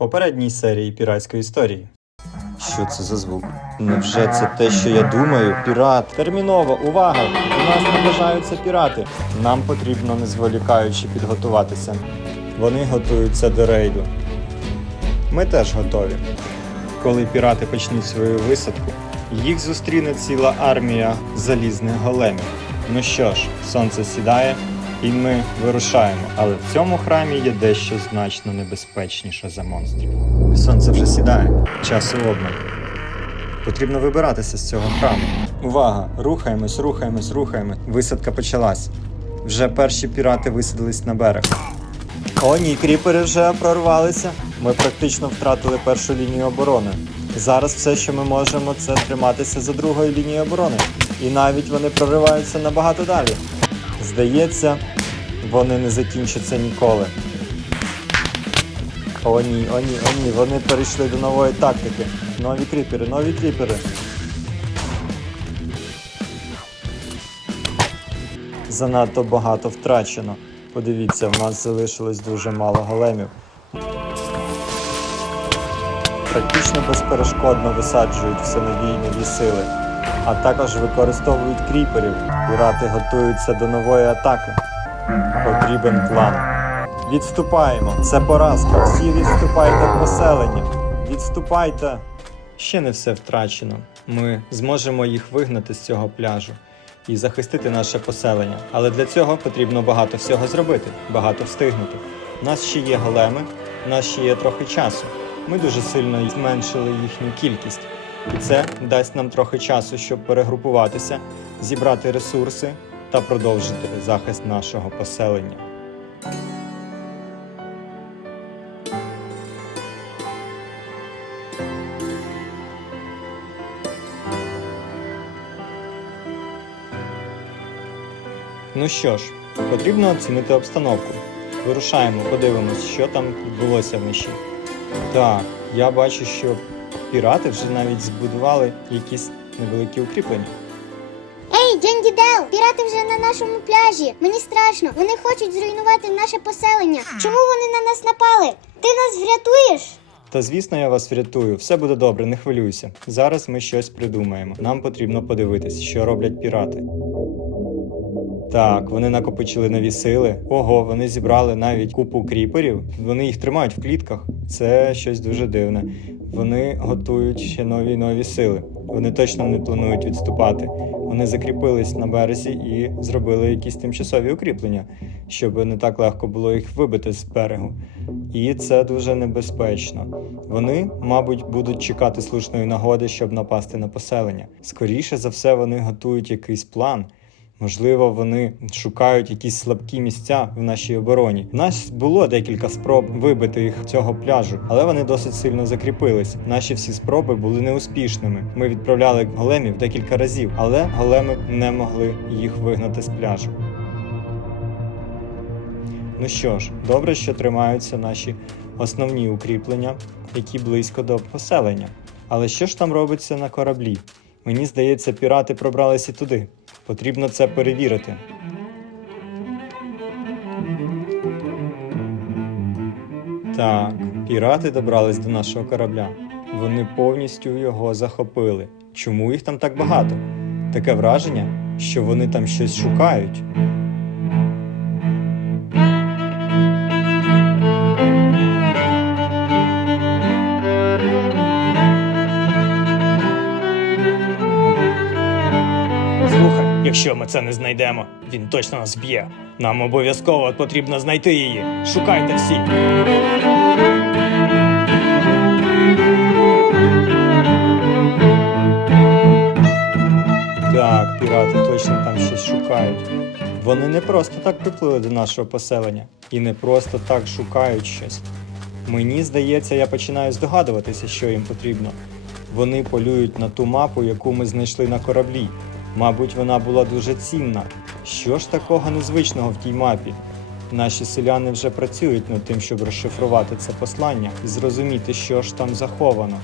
попередній серії піратської історії. Що це за звук? Невже це те, що я думаю? Пірат! Терміново, увага! У нас наближаються пірати. Нам потрібно, не зволікаючи, підготуватися. Вони готуються до рейду. Ми теж готові. Коли пірати почнуть свою висадку, їх зустріне ціла армія залізних големів. Ну що ж, сонце сідає, і ми вирушаємо. Але в цьому храмі є дещо значно небезпечніше за монстрів. Сонце вже сідає, часу обмаль. Потрібно вибиратися з цього храму. Увага! Рухаємось, рухаємось, рухаємось. Висадка почалась. Вже перші пірати висадились на берег. О, ні, кріпери вже прорвалися. Ми практично втратили першу лінію оборони. Зараз все, що ми можемо, це триматися за другою лінією оборони. І навіть вони прориваються набагато далі. Здається, вони не закінчаться ніколи. О ні, о ні, о ні, вони перейшли до нової тактики. Нові кріпери, нові кріпери. Занадто багато втрачено. Подивіться, в нас залишилось дуже мало големів. Практично безперешкодно висаджують все нові і нові сили, а також використовують кріперів. Пірати готуються до нової атаки. Потрібен план. Відступаємо. Це поразка. Всі відступайте поселення. Відступайте. Ще не все втрачено. Ми зможемо їх вигнати з цього пляжу і захистити наше поселення. Але для цього потрібно багато всього зробити, багато встигнути. У нас ще є големи, у нас ще є трохи часу. Ми дуже сильно зменшили їхню кількість. Це дасть нам трохи часу, щоб перегрупуватися, зібрати ресурси та продовжити захист нашого поселення. Ну що ж, потрібно оцінити обстановку. Вирушаємо, подивимось, що там відбулося вночі. Так, я бачу, що пірати вже навіть збудували якісь невеликі укріплення. Ей, Дженді Дел, пірати вже на нашому пляжі. Мені страшно. Вони хочуть зруйнувати наше поселення. Чому вони на нас напали? Ти нас врятуєш? Та звісно, я вас врятую. Все буде добре, не хвилюйся. Зараз ми щось придумаємо. Нам потрібно подивитись, що роблять пірати. Так, вони накопичили нові сили. Ого, вони зібрали навіть купу кріперів. Вони їх тримають в клітках. Це щось дуже дивне. Вони готують ще нові нові сили. Вони точно не планують відступати. Вони закріпились на березі і зробили якісь тимчасові укріплення, щоб не так легко було їх вибити з берегу. І це дуже небезпечно. Вони, мабуть, будуть чекати слушної нагоди, щоб напасти на поселення. Скоріше за все, вони готують якийсь план. Можливо, вони шукають якісь слабкі місця в нашій обороні. У нас було декілька спроб вибити їх цього пляжу, але вони досить сильно закріпились. Наші всі спроби були неуспішними. Ми відправляли големів декілька разів, але големи не могли їх вигнати з пляжу. Ну що ж, добре, що тримаються наші основні укріплення, які близько до поселення. Але що ж там робиться на кораблі? Мені здається, пірати пробралися туди. Потрібно це перевірити. Так, пірати добрались до нашого корабля. Вони повністю його захопили. Чому їх там так багато? Таке враження, що вони там щось шукають. Якщо ми це не знайдемо, він точно нас б'є. Нам обов'язково потрібно знайти її. Шукайте всі. Так, пірати точно там щось шукають. Вони не просто так приплили до нашого поселення і не просто так шукають щось. Мені здається, я починаю здогадуватися, що їм потрібно. Вони полюють на ту мапу, яку ми знайшли на кораблі. Мабуть, вона була дуже цінна. Що ж такого незвичного в тій мапі? Наші селяни вже працюють над тим, щоб розшифрувати це послання і зрозуміти, що ж там заховано.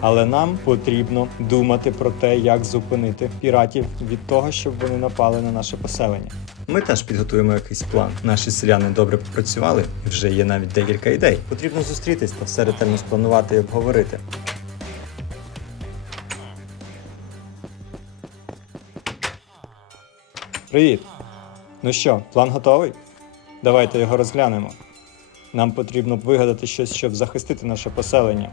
Але нам потрібно думати про те, як зупинити піратів від того, щоб вони напали на наше поселення. Ми теж підготуємо якийсь план. Наші селяни добре попрацювали, і вже є навіть декілька ідей. Потрібно зустрітись та все ретельно спланувати і обговорити. Привіт! Ну що, план готовий? Давайте його розглянемо. Нам потрібно вигадати щось, щоб захистити наше поселення.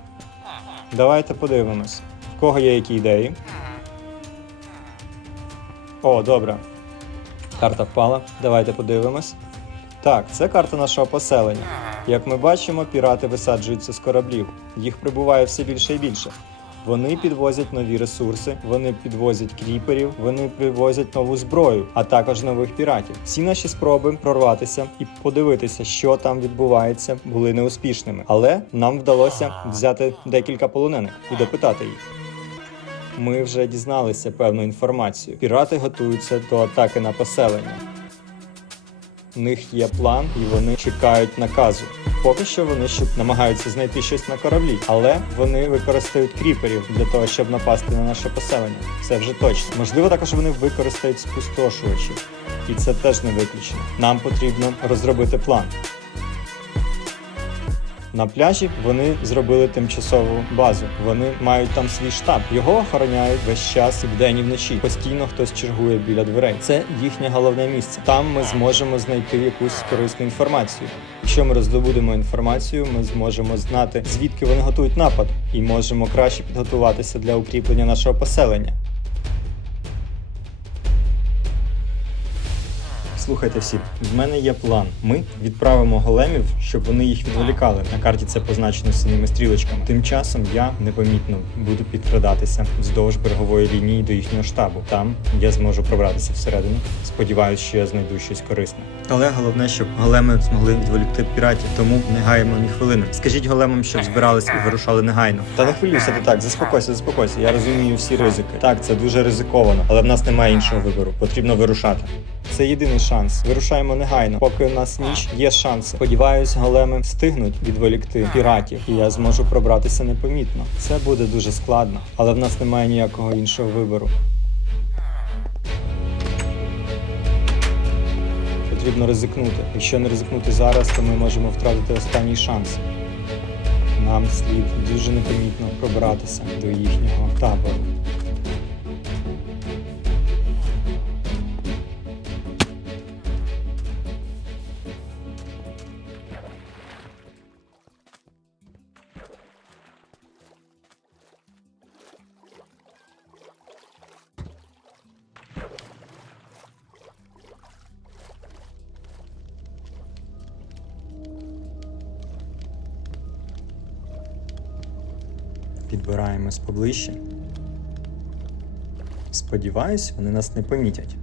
Давайте подивимось, в кого є які ідеї. О, добре. Карта впала. Давайте подивимось. Так, це карта нашого поселення. Як ми бачимо, пірати висаджуються з кораблів. Їх прибуває все більше і більше. Вони підвозять нові ресурси, вони підвозять кріперів, вони привозять нову зброю, а також нових піратів. Всі наші спроби прорватися і подивитися, що там відбувається, були неуспішними. Але нам вдалося взяти декілька полонених і допитати їх. Ми вже дізналися певну інформацію. Пірати готуються до атаки на поселення. У них є план, і вони чекають наказу. Поки що вони ще намагаються знайти щось на кораблі, але вони використають кріперів для того, щоб напасти на наше поселення. Це вже точно. Можливо, також вони використають спустошувачів, і це теж не виключено. Нам потрібно розробити план. На пляжі вони зробили тимчасову базу. Вони мають там свій штаб. Його охороняють весь час і вдень і вночі. Постійно хтось чергує біля дверей. Це їхнє головне місце. Там ми зможемо знайти якусь корисну інформацію. Якщо ми роздобудемо інформацію, ми зможемо знати, звідки вони готують напад, і можемо краще підготуватися для укріплення нашого поселення. Слухайте всі, в мене є план. Ми відправимо големів, щоб вони їх відволікали. На карті це позначено синіми стрілочками. Тим часом я непомітно буду підкрадатися вздовж берегової лінії до їхнього штабу. Там я зможу пробратися всередину. Сподіваюсь, що я знайду щось корисне. Але головне, щоб големи змогли відволікти піратів, тому не гаємо ні хвилини. Скажіть големам, щоб збирались і вирушали негайно. Та не хвилюйся ти так, заспокойся, заспокойся. Я розумію всі ризики. Так, це дуже ризиковано, але в нас немає іншого вибору. Потрібно вирушати. Це єдиний шанс. Вирушаємо негайно. Поки у нас ніч, є шанс. Сподіваюсь, големи встигнуть відволікти піратів, і я зможу пробратися непомітно. Це буде дуже складно, але в нас немає ніякого іншого вибору. Потрібно ризикнути. Якщо не ризикнути зараз, то ми можемо втратити останній шанс. Нам слід дуже непомітно пробратися до їхнього табору. Підбираємось поближче. Сподіваюсь, вони нас не помітять.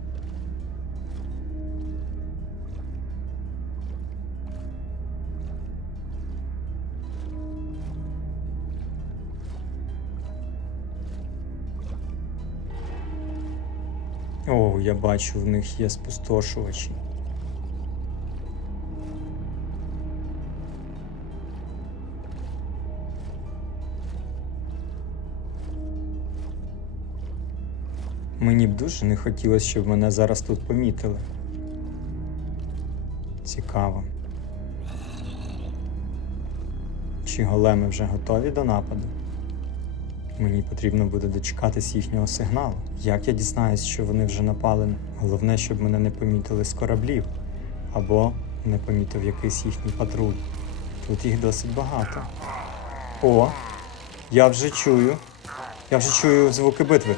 О, я бачу, в них є спустошувачі. Мені б дуже не хотілося, щоб мене зараз тут помітили. Цікаво. Чи големи вже готові до нападу? Мені потрібно буде дочекатись їхнього сигналу. Як я дізнаюсь, що вони вже напали? Головне, щоб мене не помітили з кораблів або не помітив якийсь їхній патруль. Тут їх досить багато. О, я вже чую. Я вже чую звуки битви.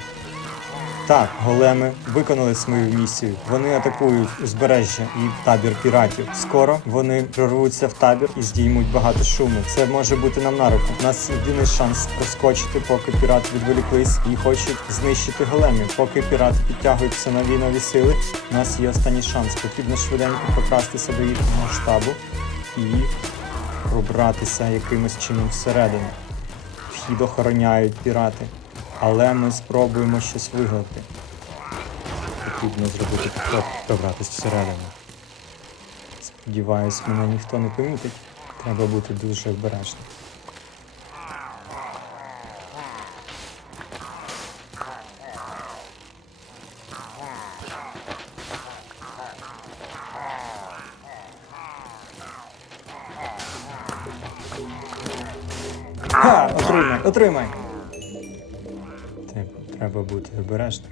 Так, големи виконали свою місію. Вони атакують узбережжя і табір піратів. Скоро вони прорвуться в табір і здіймуть багато шуму. Це може бути нам на руку. У нас єдиний шанс проскочити, поки пірати відволіклись і хочуть знищити големів. Поки пірати підтягуються нові нові сили. У нас є останній шанс. Потрібно швиденько прокрастися до їхнього штабу і пробратися якимось чином всередину. Вхід охороняють пірати але ми спробуємо щось виграти. Потрібно зробити підход, добратися всередину. Сподіваюсь, мене ніхто не помітить. Треба бути дуже обережним. Отримай! Отримай! Треба бути обережним.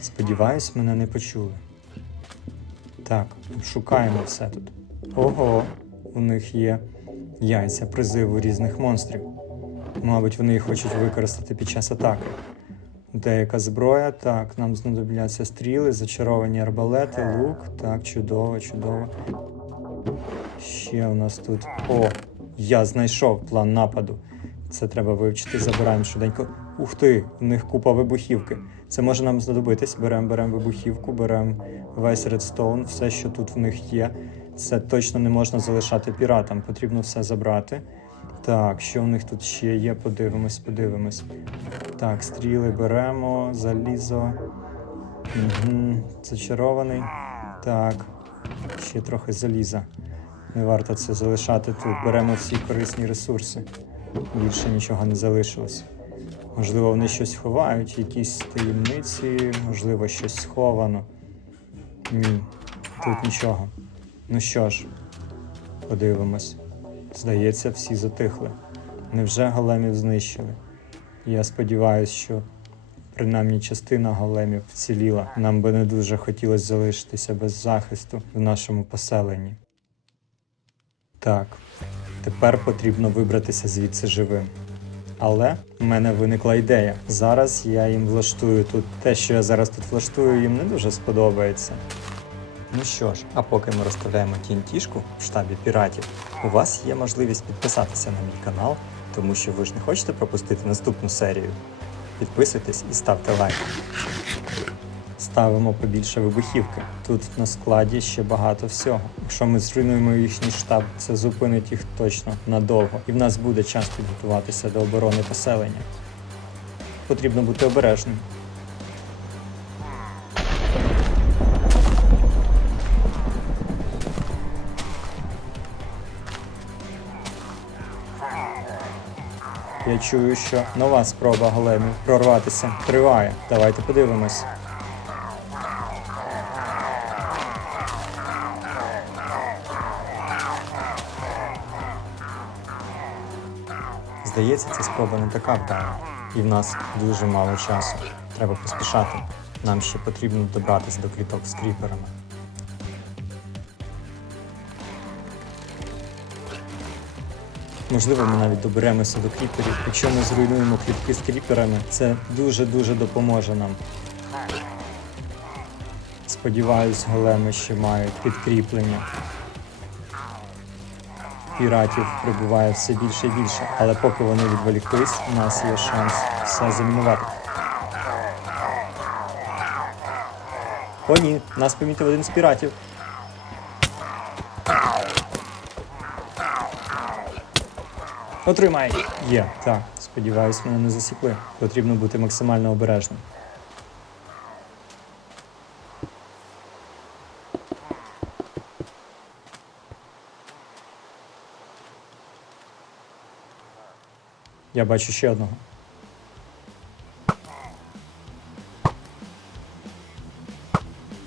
Сподіваюсь, мене не почули. Так, шукаємо все тут. Ого, у них є яйця призиву різних монстрів. Мабуть, вони їх хочуть використати під час атаки. Деяка зброя, так, нам знадобляться стріли, зачаровані арбалети, лук. Так, чудово, чудово. Ще у нас тут. О, я знайшов план нападу. Це треба вивчити, забираємо швиденько. Ух ти, у них купа вибухівки. Це може нам знадобитись. Беремо, беремо вибухівку, беремо весь редстоун, все, що тут в них є. Це точно не можна залишати піратам. Потрібно все забрати. Так, що у них тут ще є? Подивимось, подивимось. Так, стріли беремо, залізо. Угу, зачарований. Так, ще трохи заліза. Не варто це залишати тут. Беремо всі корисні ресурси. Більше нічого не залишилось. Можливо, вони щось ховають, якісь таємниці, можливо, щось сховано. Ні, тут нічого. Ну що ж, подивимось. Здається, всі затихли. Невже големів знищили? Я сподіваюся, що принаймні частина големів вціліла. Нам би не дуже хотілося залишитися без захисту в нашому поселенні. Так, тепер потрібно вибратися звідси живим. Але в мене виникла ідея. Зараз я їм влаштую тут. Те, що я зараз тут влаштую, їм не дуже сподобається. Ну що ж, а поки ми розставляємо тінтішку в штабі піратів, у вас є можливість підписатися на мій канал, тому що ви ж не хочете пропустити наступну серію. Підписуйтесь і ставте лайк. Ставимо побільше вибухівки. Тут на складі ще багато всього. Якщо ми зруйнуємо їхній штаб, це зупинить їх точно надовго, і в нас буде час підготуватися до оборони поселення. Потрібно бути обережним. Я чую, що нова спроба големів прорватися триває. Давайте подивимось. Здається, ця спроба не така вдала. І в нас дуже мало часу. Треба поспішати. Нам ще потрібно добратися до кліток з кріперами. Можливо, ми навіть доберемося до кріперів. Якщо ми зруйнуємо клітки з кріперами, це дуже-дуже допоможе нам. Сподіваюсь, големи ще мають підкріплення. Піратів прибуває все більше і більше, але поки вони відволіклись, у нас є шанс все замінувати. О, ні, нас помітив один з піратів. Отримай! Є, так. Сподіваюсь, мене не засікли. Потрібно бути максимально обережним. Я бачу ще одного.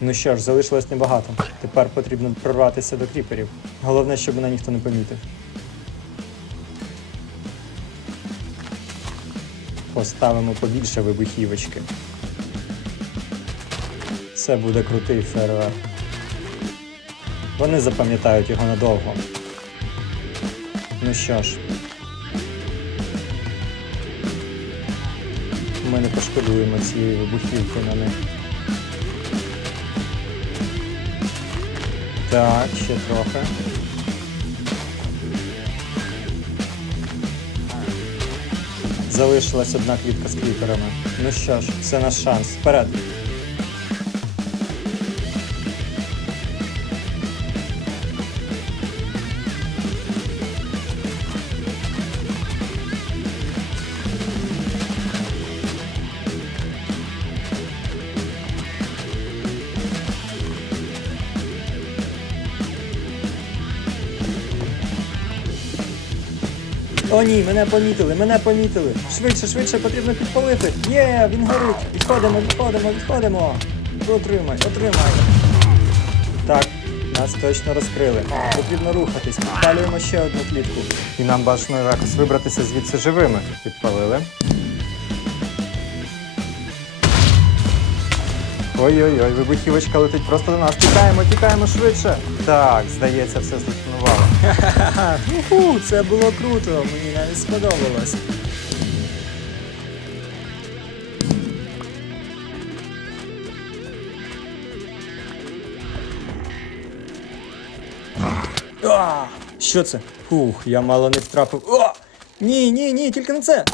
Ну що ж, залишилось небагато. Тепер потрібно прорватися до кріперів. Головне, щоб мене ніхто не помітив. Поставимо побільше вибухівочки. Це буде крутий фейерверк. Вони запам'ятають його надовго. Ну що ж. Ми не пошкодуємо цієї вибухівки на них. Так, ще трохи. Залишилась одна клітка з кліперами. Ну що ж, це наш шанс. Вперед! О ні, мене помітили, мене помітили. Швидше, швидше потрібно підпалити. Є, він горить. Відходимо, відходимо, відходимо. Отримай, отримай. Так, Нас точно розкрили. Потрібно рухатись. Підпалюємо ще одну клітку. І нам бажано якось вибратися звідси живими. Підпалили. Ой-ой-ой, вибухівочка летить просто до нас. Тікаємо, тікаємо швидше. Так, здається, все зруйнувало. Уху, це було круто, мені навіть сподобалось. А, що це? Фух, я мало не втрапив. О! Ні, ні, ні, тільки не це.